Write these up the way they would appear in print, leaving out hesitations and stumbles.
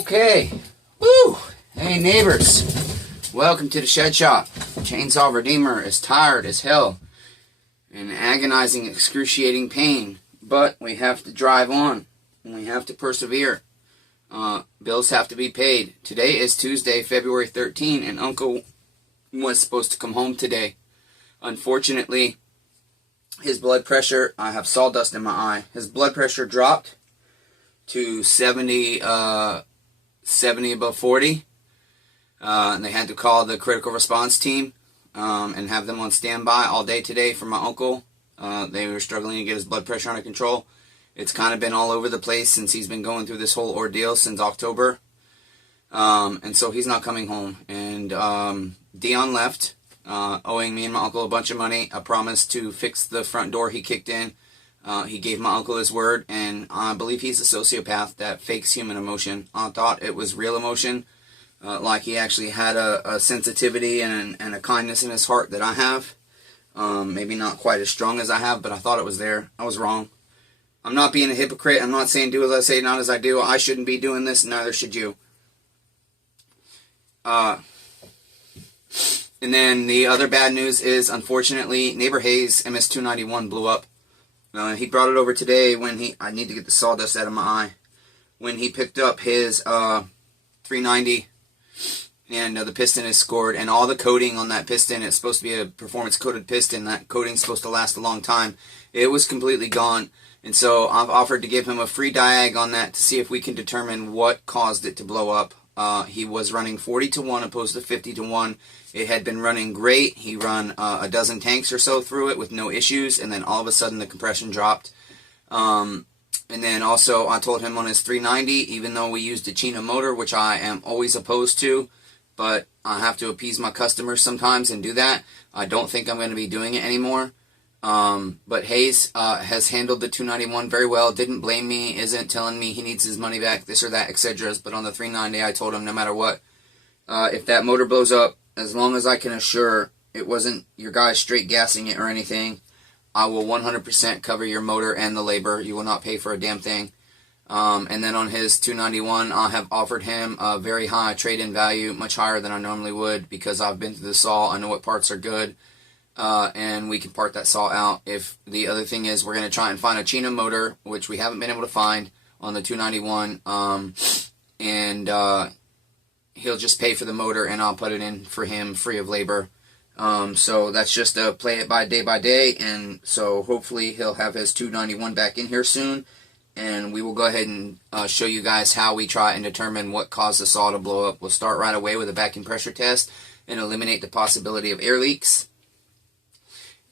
Okay. Woo! Hey neighbors. Welcome to the shed shop. Chainsaw Redeemer is tired as hell in agonizing, excruciating pain. But we have to drive on. And we have to persevere. Bills have to be paid. Today is Tuesday, February 13, and Uncle was supposed to come home today. Unfortunately, his blood pressure, I have sawdust in my eye. His blood pressure dropped to 70 above 40. And they had to call the critical response team and have them on standby all day today for my uncle. They were struggling to get his blood pressure under control. It's kind of been all over the place since he's been going through this whole ordeal since October. And so he's not coming home. And Dion left, owing me and my uncle a bunch of money. I promised to fix the front door he kicked in. He gave my uncle his word, and I believe he's a sociopath that fakes human emotion. I thought it was real emotion, like he actually had a sensitivity and a kindness in his heart that I have. Maybe not quite as strong as I have, but I thought it was there. I was wrong. I'm not being a hypocrite. I'm not saying do as I say, not as I do. I shouldn't be doing this, neither should you. And then the other bad news is, unfortunately, neighbor Hayes' MS-291 blew up. He brought it over today when I need to get the sawdust out of my eye. When he picked up his 390 and the piston is scored, and all the coating on that piston, it's supposed to be a performance coated piston. That coating's supposed to last a long time. It was completely gone. And so I've offered to give him a free diag on that to see if we can determine what caused it to blow up. He was running 40-1 opposed to 50-1. It had been running great. He run a dozen tanks or so through it with no issues, and then all of a sudden the compression dropped. And then also I told him on his 390, even though we used a China motor, which I am always opposed to, but I have to appease my customers sometimes and do that. I don't think I'm going to be doing it anymore. But Hayes has handled the 291 very well, didn't blame me, isn't telling me he needs his money back, this or that, etc. But on the 390, I told him no matter what, if that motor blows up, as long as I can assure it wasn't your guy straight gassing it or anything, I will 100% cover your motor and the labor. You will not pay for a damn thing. And then on his 291, I have offered him a very high trade-in value, much higher than I normally would, because I've been through the saw, I know what parts are good. And we can part that saw out. If the other thing is, we're going to try and find a China motor, which we haven't been able to find on the 291, and he'll just pay for the motor, and I'll put it in for him free of labor. So that's just a play it by day, and so hopefully he'll have his 291 back in here soon, and we will go ahead and show you guys how we try and determine what caused the saw to blow up. We'll start right away with a vacuum pressure test and eliminate the possibility of air leaks.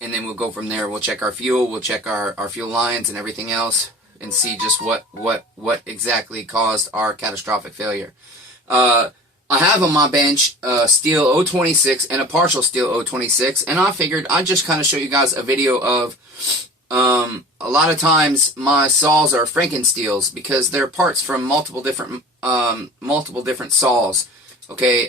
And then we'll go from there. We'll check our fuel, we'll check our fuel lines and everything else, and see just what exactly caused our catastrophic failure. I have on my bench Stihl 026 and a partial Stihl 026, and I figured I'd just kind of show you guys a video of, a lot of times my saws are Frankensteels because they're parts from multiple different saws. Okay,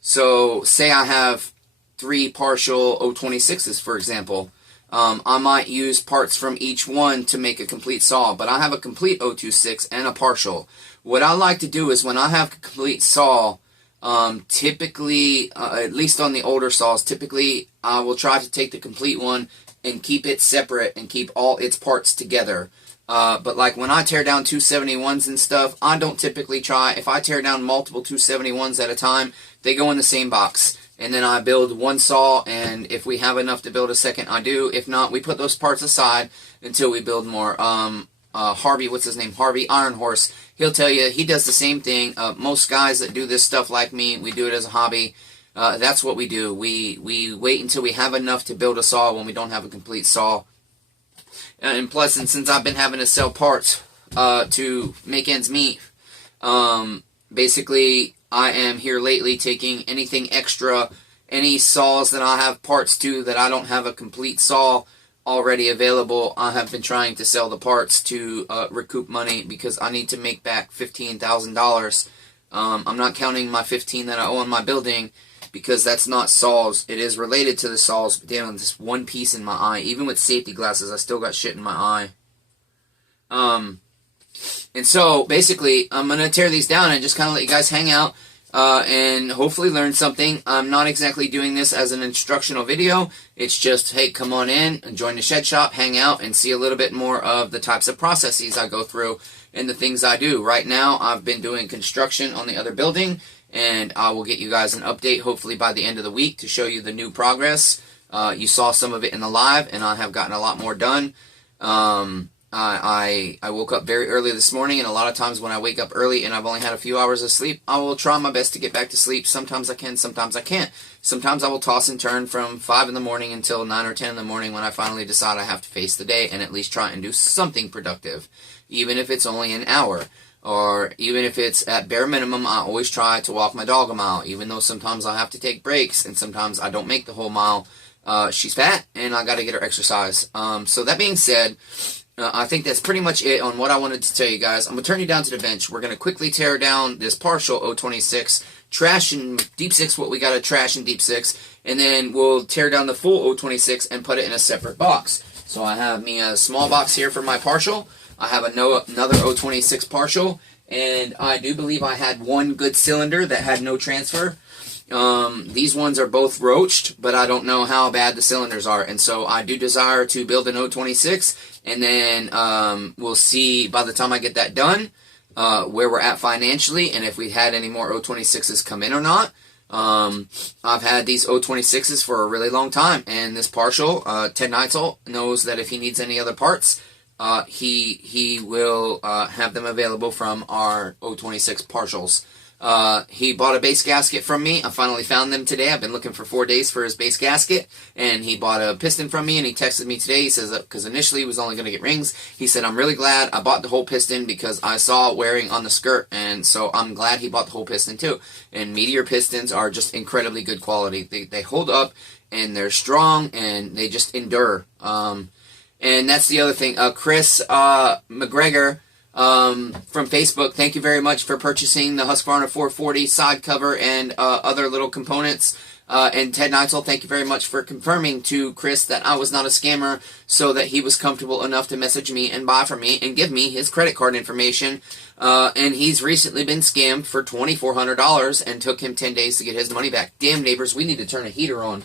so say I have 3 partial 026s, for example. I might use parts from each one to make a complete saw, but I have a complete 026 and a partial. What I like to do is when I have a complete saw, typically, at least on the older saws, typically I will try to take the complete one and keep it separate and keep all its parts together. But like when I tear down 271s and stuff, I don't typically try. If I tear down multiple 271s at a time, they go in the same box. And then I build one saw, and if we have enough to build a second, I do. If not, we put those parts aside until we build more. Harvey, what's his name? Harvey Iron Horse. He'll tell you he does the same thing. Most guys that do this stuff like me, we do it as a hobby. That's what we do. We wait until we have enough to build a saw when we don't have a complete saw. And plus, and since I've been having to sell parts to make ends meet, basically I am here lately taking anything extra, any saws that I have parts to that I don't have a complete saw already available. I have been trying to sell the parts to recoup money because I need to make back $15,000. I'm not counting my 15 that I owe on my building because that's not saws. It is related to the saws, but damn, this one piece in my eye. Even with safety glasses, I still got shit in my eye. And so, basically, I'm going to tear these down and just kind of let you guys hang out and hopefully learn something. I'm not exactly doing this as an instructional video. It's just, hey, come on in and join the shed shop, hang out, and see a little bit more of the types of processes I go through and the things I do. Right now, I've been doing construction on the other building, and I will get you guys an update hopefully by the end of the week to show you the new progress. You saw some of it in the live, and I have gotten a lot more done. I woke up very early this morning, and a lot of times when I wake up early and I've only had a few hours of sleep, I will try my best to get back to sleep. Sometimes I can, sometimes I can't. Sometimes I will toss and turn from 5 in the morning until 9 or 10 in the morning when I finally decide I have to face the day and at least try and do something productive, even if it's only an hour. Or even if it's at bare minimum, I always try to walk my dog a mile, even though sometimes I have to take breaks and sometimes I don't make the whole mile. She's fat, and I got to get her exercise. So that being said, I think that's pretty much it on what I wanted to tell you guys. I'm going to turn you down to the bench. We're going to quickly tear down this partial 026, trash and deep 6 what we got to trash and deep 6, and then we'll tear down the full 026 and put it in a separate box. So I have me a small box here for my partial. I have another 026 partial, and I do believe I had one good cylinder that had no transfer. These ones are both roached, but I don't know how bad the cylinders are, and so I do desire to build an 026, and then we'll see by the time I get that done where we're at financially, and if we had any more 026s come in or not. I've had these 026s for a really long time, and this partial, Ted Neitzel knows that if he needs any other parts, he will have them available from our 026 partials. He bought a base gasket from me. I finally found them today. I've been looking for 4 days for his base gasket, and he bought a piston from me, and he texted me today. He says, because initially he was only going to get rings, he said, I'm really glad I bought the whole piston because I saw it wearing on the skirt, and so I'm glad he bought the whole piston too. And Meteor pistons are just incredibly good quality. They hold up, and they're strong, and they just endure. And that's the other thing. Chris McGregor from Facebook, thank you very much for purchasing the Husqvarna 440 side cover and other little components. And Ted Neitzel, thank you very much for confirming to Chris that I was not a scammer, so that he was comfortable enough to message me and buy from me and give me his credit card information. And he's recently been scammed for $2,400 and took him 10 days to get his money back. Damn, neighbors, we need to turn a heater on.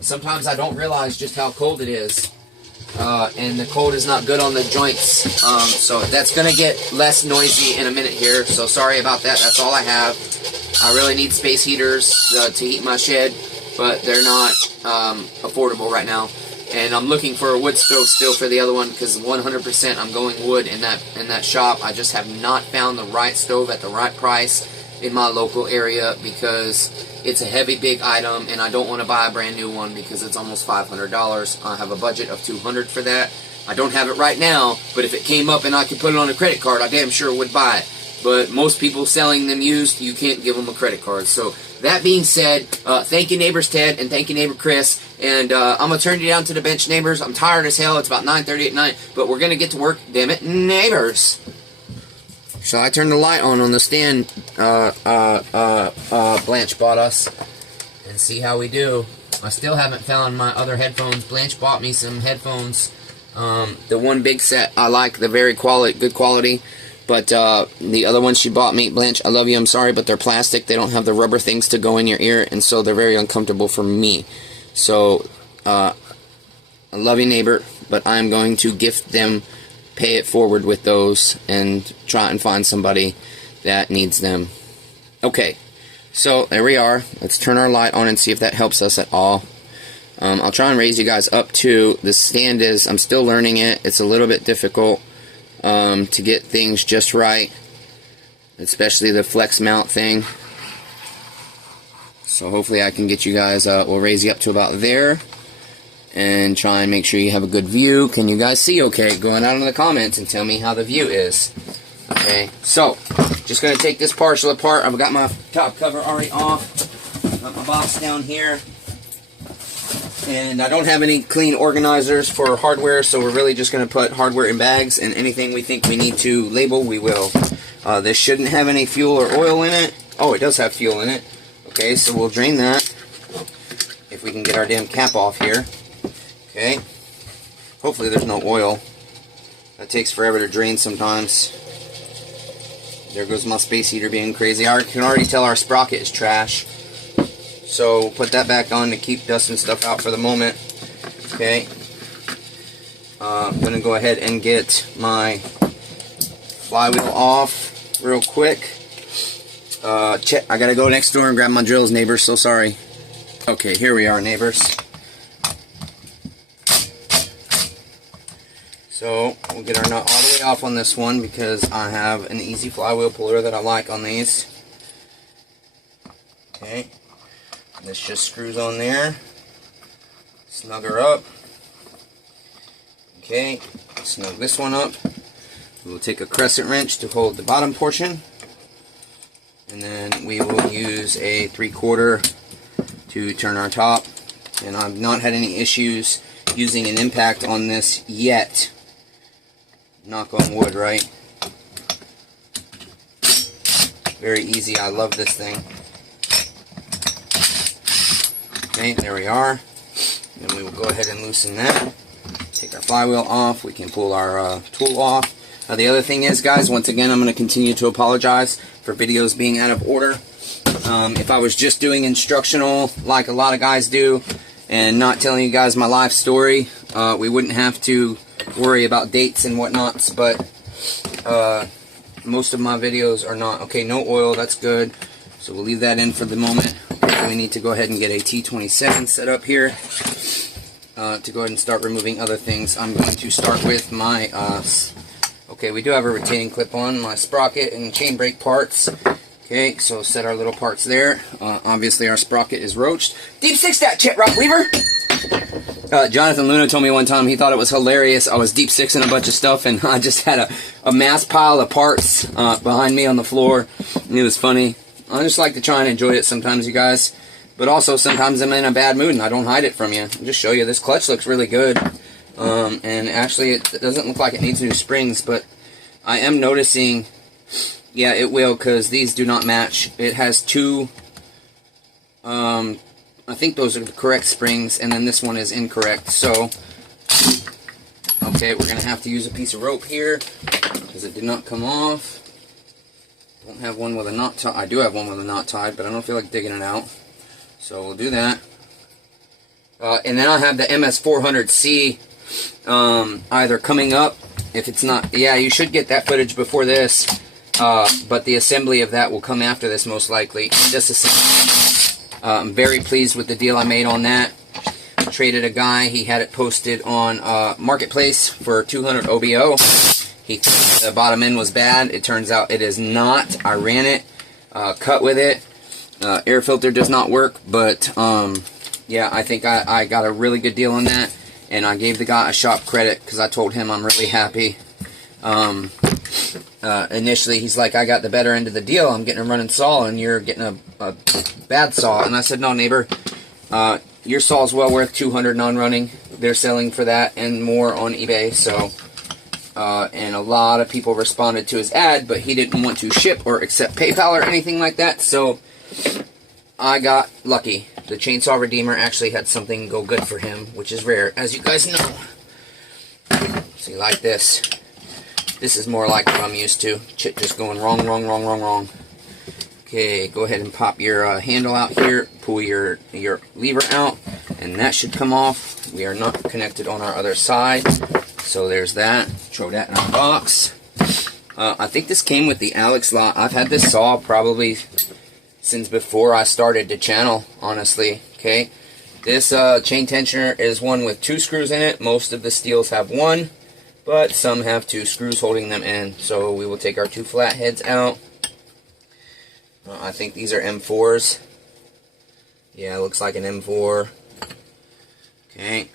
Sometimes I don't realize just how cold it is. And the cold is not good on the joints, so that's going to get less noisy in a minute here, so sorry about that. That's all I have. I really need space heaters to heat my shed, but they're not affordable right now, and I'm looking for a wood stove still for the other one, because 100% I'm going wood in that shop. I just have not found the right stove at the right price in my local area, because it's a heavy, big item, and I don't want to buy a brand new one because it's almost $500. I have a budget of $200 for that. I don't have it right now, but if it came up and I could put it on a credit card, I damn sure would buy it. But most people selling them used, you can't give them a credit card. So that being said, thank you, neighbors Ted, and thank you, neighbor Chris. And I'm going to turn you down to the bench, neighbors. I'm tired as hell. It's about 9:30 at night, but we're going to get to work. Damn it, neighbors. So I turned the light on the stand Blanche bought us, and see how we do. I still haven't found my other headphones. Blanche bought me some headphones. The one big set I like, the very good quality, but the other ones she bought me, Blanche, I love you, I'm sorry, but they're plastic. They don't have the rubber things to go in your ear, and so they're very uncomfortable for me. So I love you, neighbor, but I'm going to gift them, pay it forward with those, and try and find somebody that needs them. Okay, so there we are. Let's turn our light on and see if that helps us at all. I'll try and raise you guys up too. The stand is, I'm still learning it. It's a little bit difficult to get things just right, especially the flex mount thing. So hopefully I can get you guys, we'll raise you up to about there, and try and make sure you have a good view. Can you guys see okay? Go on out in the comments and tell me how the view is. Okay, so just going to take this partial apart. I've got my top cover already off. Got my box down here. And I don't have any clean organizers for hardware, so we're really just going to put hardware in bags, and anything we think we need to label, we will. This shouldn't have any fuel or oil in it. Oh, it does have fuel in it. Okay, so we'll drain that. If we can get our damn cap off here. Okay. Hopefully there's no oil. That takes forever to drain sometimes. There goes my space heater being crazy. I can already tell our sprocket is trash. So we'll put that back on to keep dust and stuff out for the moment. Okay. I'm going to go ahead and get my flywheel off real quick. Check. I got to go next door and grab my drills, neighbors. So sorry. Okay, here we are, neighbors. So we'll get our nut all the way off on this one because I have an easy flywheel puller that I like on these. Okay. This just screws on there. Snug her up. Okay, snug this one up. We'll take a crescent wrench to hold the bottom portion. And then we will use a 3/4 to turn our top. And I've not had any issues using an impact on this yet. Knock on wood, right? Very easy. I love this thing. Okay, there we are. Then we will go ahead and loosen that. Take our flywheel off. We can pull our tool off. Now the other thing is, guys, once again, I'm going to continue to apologize for videos being out of order. If I was just doing instructional like a lot of guys do and not telling you guys my life story, we wouldn't have to worry about dates and whatnots, but most of my videos are not. Okay, no oil, that's good. So we'll leave that in for the moment. Okay, we need to go ahead and get a T27 set up here to go ahead and start removing other things. I'm going to start with my, okay, we do have a retaining clip on, my sprocket and chain brake parts. Okay, so set our little parts there. Obviously our sprocket is roached. Deep six that Chet Rock Weaver! Jonathan Luna told me one time he thought it was hilarious. I was deep sixing a bunch of stuff and I just had a mass pile of parts behind me on the floor. And it was funny. I just like to try and enjoy it sometimes, you guys. But also sometimes I'm in a bad mood and I don't hide it from you. I'll just show you. This clutch looks really good. And actually it doesn't look like it needs new springs, but I am noticing, yeah, it will, because these do not match. It has two, I think those are the correct springs, and then this one is incorrect. So, okay, we're going to have to use a piece of rope here, because it did not come off. Don't have one with a knot tied. I do have one with a knot tied, but I don't feel like digging it out. So we'll do that. And then I have the MS400C either coming up. If it's not, yeah, you should get that footage before this. But the assembly of that will come after this most likely. I'm very pleased with the deal I made on that. Traded a guy. He had it posted on Marketplace for 200 OBO. He thought the bottom end was bad. It turns out it is not. I ran it, cut with it. Air filter does not work, but yeah, I think I got a really good deal on that. And I gave the guy a shop credit because I told him I'm really happy. Initially, he's like, I got the better end of the deal. I'm getting a running saw, and you're getting a bad saw. And I said, no, neighbor, your saw's well worth 200 non-running. They're selling for that and more on eBay. So, and a lot of people responded to his ad, but he didn't want to ship or accept PayPal or anything like that. So, I got lucky. The Chainsaw Redeemer actually had something go good for him, which is rare, as you guys know. See, like this. This is more like what I'm used to. Chit just going wrong, wrong, wrong, wrong, wrong. Okay, go ahead and pop your handle out here. Pull your lever out, and that should come off. We are not connected on our other side, so there's that. Throw that in our box. I think this came with the Alex lot. I've had this saw probably since before I started the channel, honestly. Okay, this chain tensioner is one with 2 screws in it. Most of the Stihls have 1, but some have 2 screws holding them in. So we will take our 2 flat heads out. I think these are M4s. Yeah, it looks like an M4. Okay,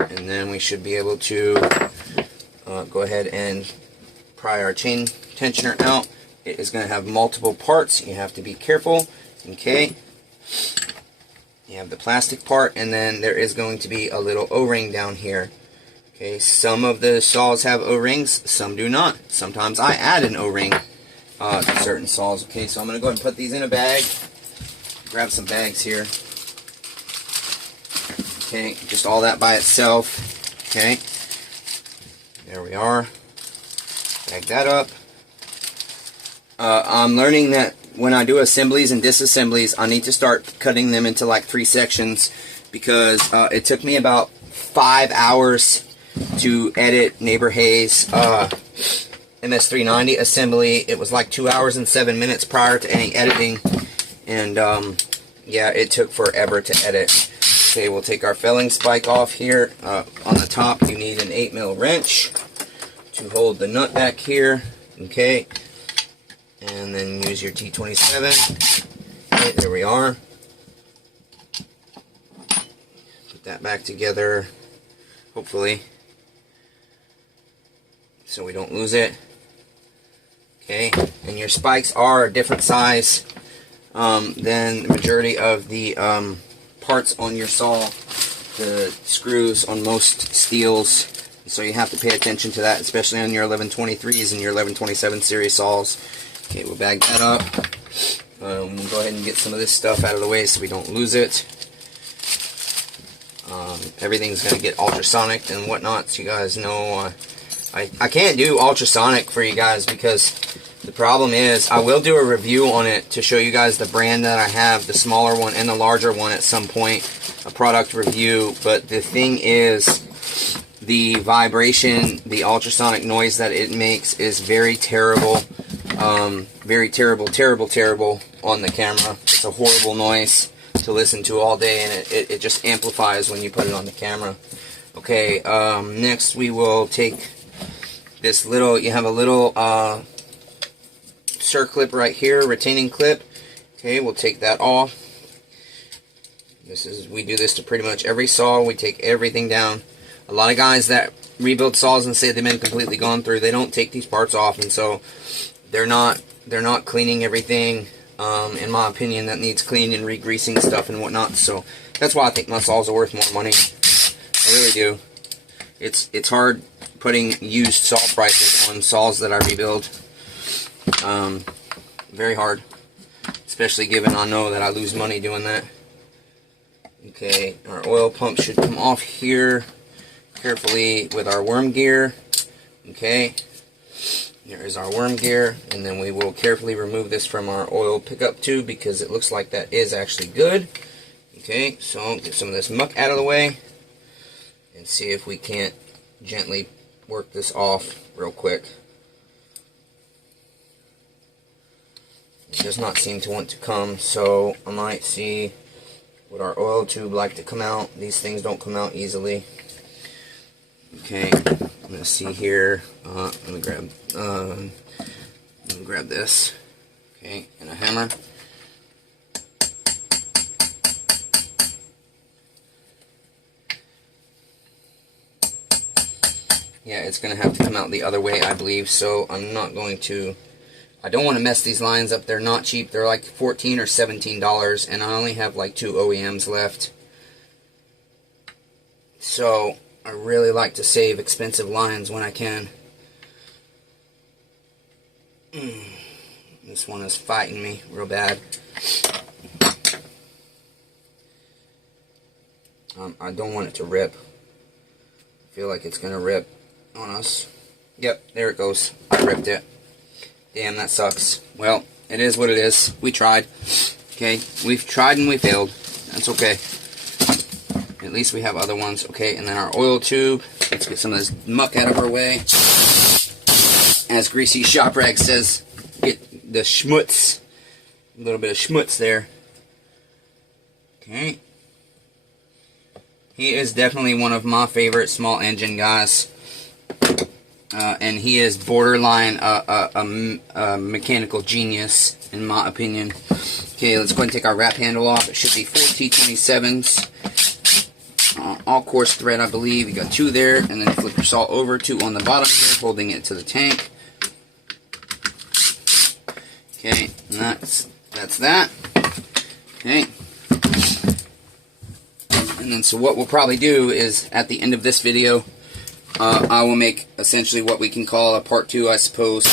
and then we should be able to go ahead and pry our chain tensioner out. It is going to have multiple parts. You have to be careful. Okay. You have the plastic part, and then there is going to be a little O-ring down here. Okay, some of the saws have O-rings, some do not. Sometimes I add an O-ring to certain saws. Okay, so I'm going to go ahead and put these in a bag. Grab some bags here. Okay, just all that by itself. Okay, there we are. Bag that up. I'm learning that when I do assemblies and disassemblies, I need to start cutting them into like 3 sections, because it took me about 5 hours to edit Neighbor Hayes MS390 assembly. It was like 2 hours and 7 minutes prior to any editing, and yeah, it took forever to edit. Okay, we'll take our felling spike off here. On the top, you need an 8mm wrench to hold the nut back here. Okay, and then use your T27. Okay, there we are. Put that back together, hopefully, so we don't lose it. Okay, and your spikes are a different size than the majority of the parts on your saw, the screws on most Stihls, so you have to pay attention to that, especially on your 1123s and your 1127 series saws. Okay, we'll bag that up. We'll go ahead and get some of this stuff out of the way so we don't lose it. Everything's going to get ultrasonic and whatnot, so you guys know I can't do ultrasonic for you guys, because the problem is I will do a review on it to show you guys the brand that I have, the smaller one and the larger one at some point, a product review. But the thing is, the vibration, the ultrasonic noise that it makes is very terrible. Very terrible, terrible, terrible on the camera. It's a horrible noise to listen to all day, and it just amplifies when you put it on the camera. Okay, next we will take this little, you have a little circlip right here, retaining clip. Okay, we'll take that off. We do this to pretty much every saw. We take everything down. A lot of guys that rebuild saws and say they've been completely gone through, they don't take these parts off, and so they're not cleaning everything, in my opinion, that needs cleaning and re-greasing stuff and whatnot. So that's why I think my saws are worth more money. I really do. It's hard putting used saw prices on saws that I rebuild. Very hard, especially given I know that I lose money doing that. Okay, our oil pump should come off here carefully with our worm gear. Okay, there is our worm gear, and then we will carefully remove this from our oil pickup tube, because it looks like that is actually good. Okay, so get some of this muck out of the way and see if we can't gently work this off real quick. It does not seem to want to come, so I might see would our oil tube like to come out. These things don't come out easily. Okay, I'm gonna see here. Let me grab this. Okay, and a hammer. Yeah, it's gonna have to come out the other way, I believe. So I'm not going to. I don't want to mess these lines up. They're not cheap. They're like $14 or $17, and I only have like 2 OEMs left. So I really like to save expensive lines when I can. This one is fighting me real bad. I don't want it to rip. I feel like it's going to rip on us. Yep, there it goes. I ripped it. Damn, that sucks. Well, it is what it is. We tried. Okay, we've tried and we failed. That's okay. At least we have other ones. Okay, and then our oil tube. Let's get some of this muck out of our way. As Greasy Shop Rag says, get the schmutz. A little bit of schmutz there. Okay. He is definitely one of my favorite small engine guys. And he is borderline a mechanical genius, in my opinion. Okay, let's go ahead and take our wrap handle off. It should be 4 T27s. All coarse thread, I believe. You got 2 there, and then flip your saw over, 2 on the bottom here, holding it to the tank. Okay, and that's that. Okay. And then so what we'll probably do is, at the end of this video, I will make essentially what we can call a part 2, I suppose.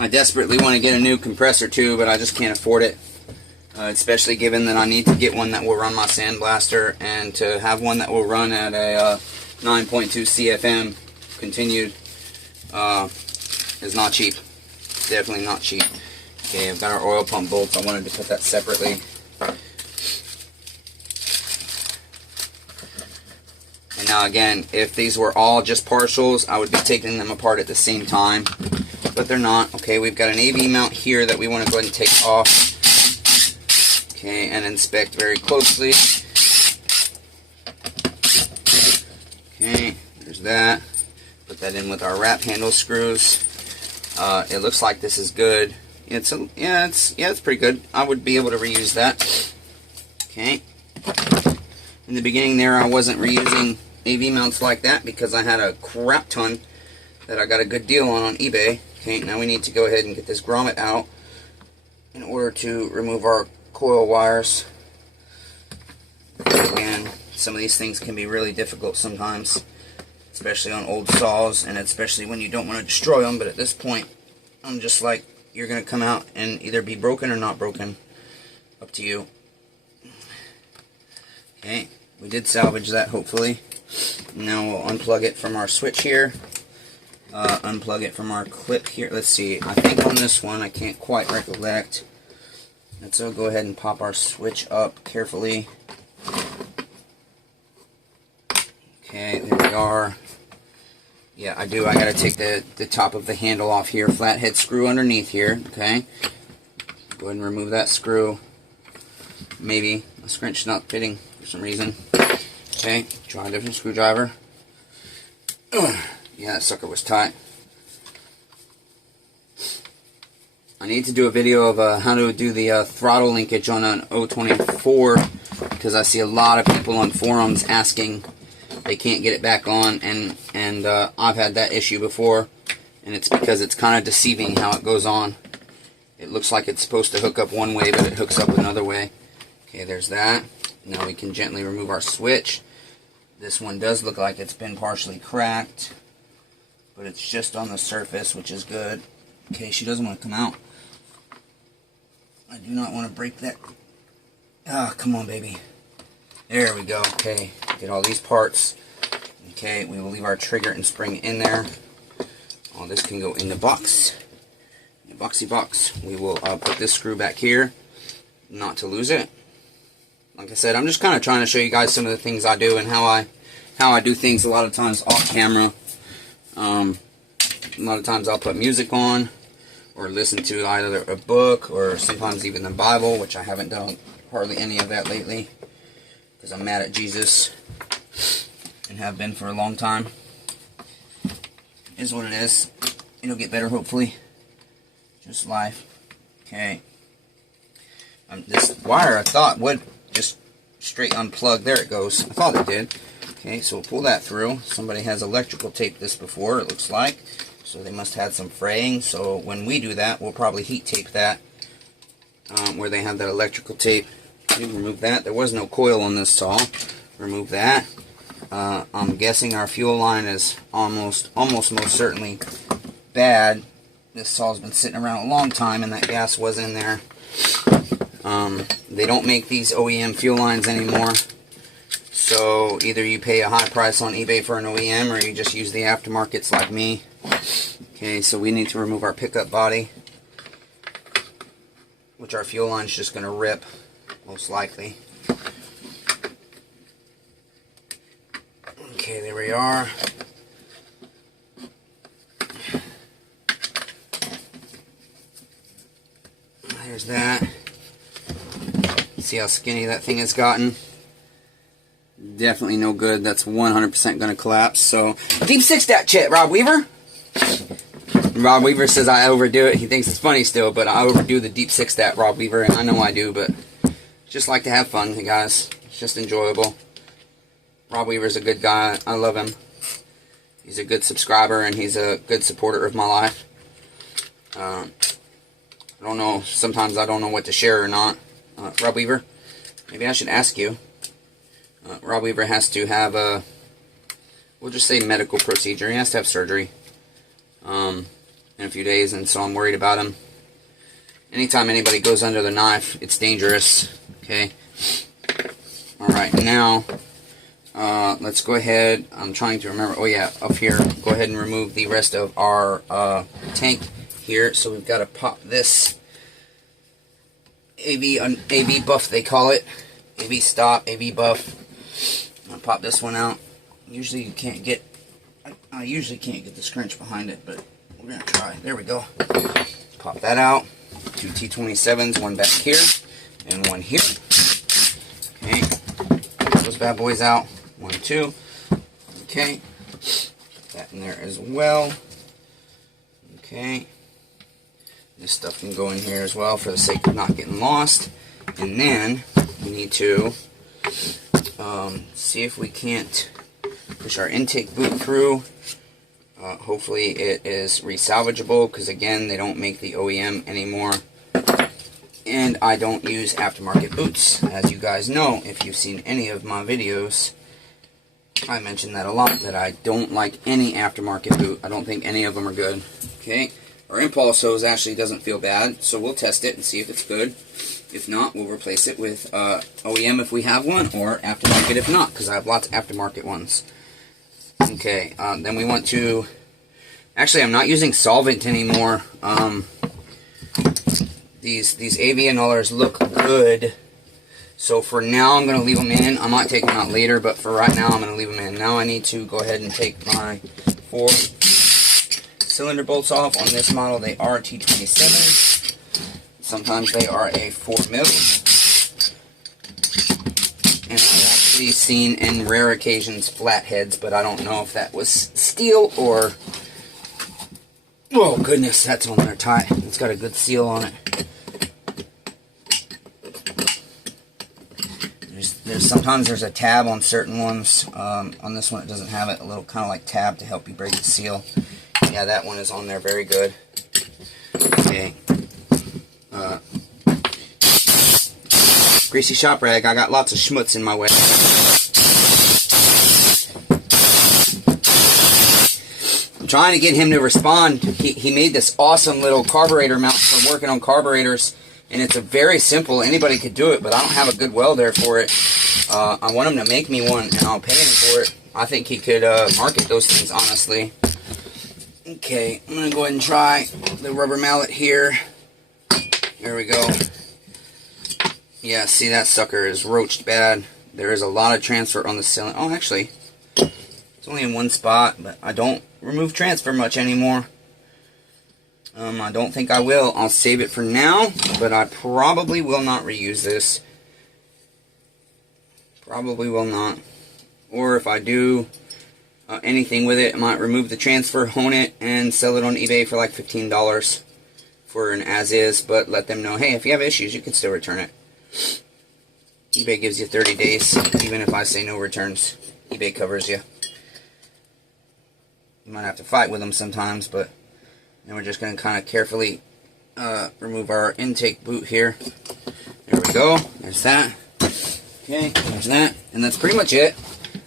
I desperately want to get a new compressor too, but I just can't afford it. especially given that I need to get one that will run my sandblaster, and to have one that will run at a 9.2 CFM continued is not cheap. Definitely not cheap. Okay, I've got our oil pump bolts. I wanted to put that separately. And now again, if these were all just partials, I would be taking them apart at the same time, but they're not. Okay, we've got an AV mount here that we want to go ahead and take off. Okay, and inspect very closely. Okay, there's that. Put that in with our wrap handle screws. It looks like this is good. It's pretty good. I would be able to reuse that. Okay. In the beginning there, I wasn't reusing AV mounts like that because I had a crap ton that I got a good deal on eBay. Okay, now we need to go ahead and get this grommet out in order to remove our coil wires. Again, some of these things can be really difficult sometimes, especially on old saws, and especially when you don't want to destroy them. But at this point, I'm just like, you're going to come out and either be broken or not broken. Up to you. Okay, we did salvage that, hopefully. Now we'll unplug it from our switch here. Unplug it from our clip here. Let's see, I think on this one, I can't quite recollect. Let's go ahead and pop our switch up carefully. Okay, there we are. Yeah, I do. I gotta take the top of the handle off here. Flathead screw underneath here. Okay. Go ahead and remove that screw. Maybe a scrunch not fitting for some reason. Okay. Try a different screwdriver. Yeah, that sucker was tight. I need to do a video of how to do the throttle linkage on an 024, because I see a lot of people on forums asking. They can't get it back on, and I've had that issue before, and it's because it's kind of deceiving how it goes on. It looks like it's supposed to hook up one way, but it hooks up another way. Okay, there's that. Now we can gently remove our switch. This one does look like it's been partially cracked, but it's just on the surface, which is good. Okay, she doesn't want to come out. I do not want to break that. Ah, come on, baby. There we go. Okay, get all these parts. Okay, we will leave our trigger and spring in there. All this can go in the box. In the boxy box. We will put this screw back here, not to lose it. Like I said, I'm just kind of trying to show you guys some of the things I do and how I do things a lot of times off camera. A lot of times I'll put music on, or listen to either a book, or sometimes even the Bible, which I haven't done hardly any of that lately, because I'm mad at Jesus, and have been for a long time. Is what it is. It'll get better, hopefully. Just life. Okay. This wire, I thought, would just straight unplug. There it goes. I thought it did. Okay, so we'll pull that through. Somebody has electrical taped this before, it looks like. So they must have had some fraying. So when we do that, we'll probably heat tape that where they have that electrical tape. Remove that. There was no coil on this saw. Remove that. I'm guessing our fuel line is almost most certainly bad. This saw's been sitting around a long time, and that gas was in there. They don't make these OEM fuel lines anymore. So either you pay a high price on eBay for an OEM, or you just use the aftermarkets like me. Okay, so we need to remove our pickup body, which our fuel line's just going to rip, most likely. Okay, there we are. There's that. See how skinny that thing has gotten? Definitely no good. That's 100% going to collapse. So, deep six that shit, Rob Weaver. Rob Weaver says I overdo it. He thinks it's funny still, but I overdo the deep six that, Rob Weaver, and I know I do, but just like to have fun, you guys. It's just enjoyable. Rob Weaver's a good guy. I love him. He's a good subscriber, and he's a good supporter of my life. I don't know. Sometimes I don't know what to share or not. Rob Weaver, maybe I should ask you. Rob Weaver has to have a, we'll just say medical procedure. He has to have surgery in a few days, and so I'm worried about him. Anytime anybody goes under the knife, it's dangerous. Okay. Alright, now let's go ahead. I'm trying to remember. Oh yeah, up here. Go ahead and remove the rest of our tank here. So we've got to pop this AV buff, they call it. AV stop, AV buff. I'm gonna pop this one out. Usually you can't get, I usually can't get the scrunch behind it, but we're gonna try. There we go. Pop that out. 2 T27s, one back here and one here. Okay, put those bad boys out. 1, 2. Okay, put that in there as well. Okay, this stuff can go in here as well for the sake of not getting lost. And then we need to see if we can't push our intake boot through. Hopefully it is resalvageable, because again, they don't make the OEM anymore. And I don't use aftermarket boots. As you guys know, if you've seen any of my videos, I mention that a lot, that I don't like any aftermarket boot. I don't think any of them are good. Okay, our impulse hose actually doesn't feel bad, so we'll test it and see if it's good. If not, we'll replace it with OEM if we have one, or aftermarket if not, because I have lots of aftermarket ones. Okay, then we want to, actually I'm not using solvent anymore. These AV annullers look good, so for now I'm going to leave them in. I might take them out later, but for right now I'm going to leave them in. Now I need to go ahead and take my 4 cylinder bolts off. On this model they are T27s. Sometimes they are a 4 mil. And I've actually seen in rare occasions flatheads, but I don't know if that was Stihl or... Oh goodness, that's on there tight. It's got a good seal on it. Sometimes there's a tab on certain ones. On this one it doesn't have it. A little kind of like tab to help you break the seal. Yeah, that one is on there very good. Okay. Greasy shop rag. I got lots of schmutz in my way. I'm trying to get him to respond. He made this awesome little carburetor mount for working on carburetors, and it's a very simple, anybody could do it, but I don't have a good welder for it. I want him to make me one, and I'll pay him for it. I think he could market those things, honestly. Okay, I'm going to go ahead and try the rubber mallet here. There we go. Yeah, see, that sucker is roached bad. There is a lot of transfer on the cylinder. Oh, actually, it's only in one spot, but I don't remove transfer much anymore. I don't think I will. I'll save it for now, but I probably will not reuse this. Probably will not. Or if I do anything with it, I might remove the transfer, hone it, and sell it on eBay for like $15 for an as-is, but let them know, hey, if you have issues, you can still return it. eBay gives you 30 days, even if I say no returns. eBay covers you. You might have to fight with them sometimes, but then we're just going to kind of carefully remove our intake boot here. There we go. There's that. Okay, there's that. And that's pretty much it.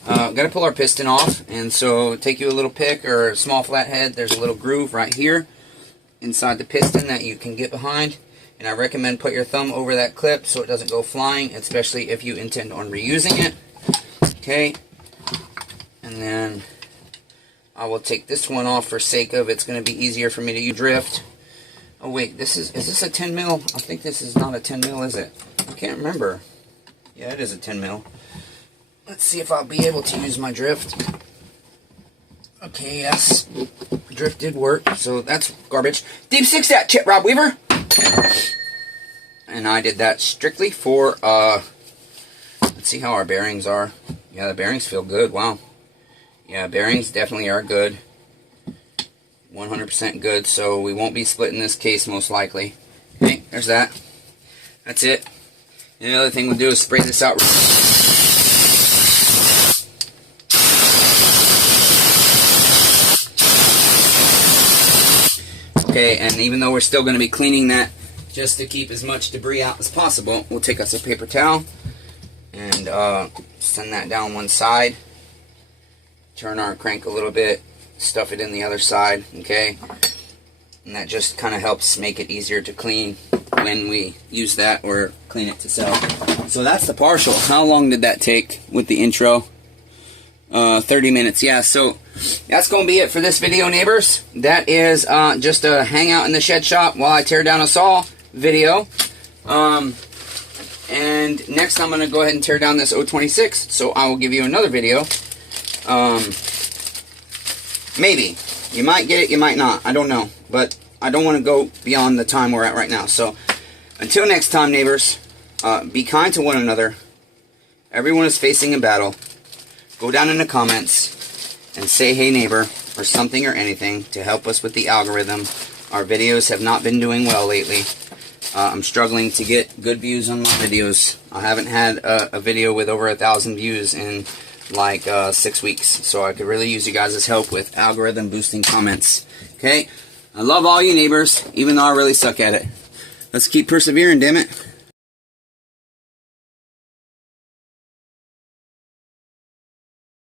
Got to pull our piston off, and so take you a little pick or a small flathead. There's a little groove right here inside the piston that you can get behind. And I recommend put your thumb over that clip so it doesn't go flying, especially if you intend on reusing it. Okay. And then I will take this one off for sake of it's going to be easier for me to drift. Oh wait, is this a 10 mil? I think this is not a 10 mil, is it? I can't remember. Yeah, it is a 10 mil. Let's see if I'll be able to use my drift. Okay, yes. Drift did work, so that's garbage. Deep six that chip, Rob Weaver. And I did that strictly for, let's see how our bearings are. Yeah, the bearings feel good. Wow. Yeah, bearings definitely are good. 100% good, so we won't be splitting this case most likely. Okay, there's that. That's it. And the other thing we'll do is spray this out. Okay, and even though we're still going to be cleaning that, just to keep as much debris out as possible, we'll take us a paper towel and send that down one side. Turn our crank a little bit, stuff it in the other side, okay? And that just kind of helps make it easier to clean. when we use that or clean it to sell. So that's the partial. How long did that take with the intro? 30 minutes. Yeah, so that's going to be it for this video, neighbors. That is just a hangout in the shed shop while I tear down a saw video. And next I'm going to go ahead and tear down this 026, so I will give you another video. Maybe. You might get it, you might not. I don't know. But I don't want to go beyond the time we're at right now. So until next time, neighbors, be kind to one another. Everyone is facing a battle. Go down in the comments and say hey neighbor or something or anything to help us with the algorithm. Our videos have not been doing well lately. I'm struggling to get good views on my videos. I haven't had a video with over 1,000 views in like 6 weeks. So I could really use you guys' help with algorithm boosting comments. Okay? I love all you neighbors, even though I really suck at it. Let's keep persevering, damn it.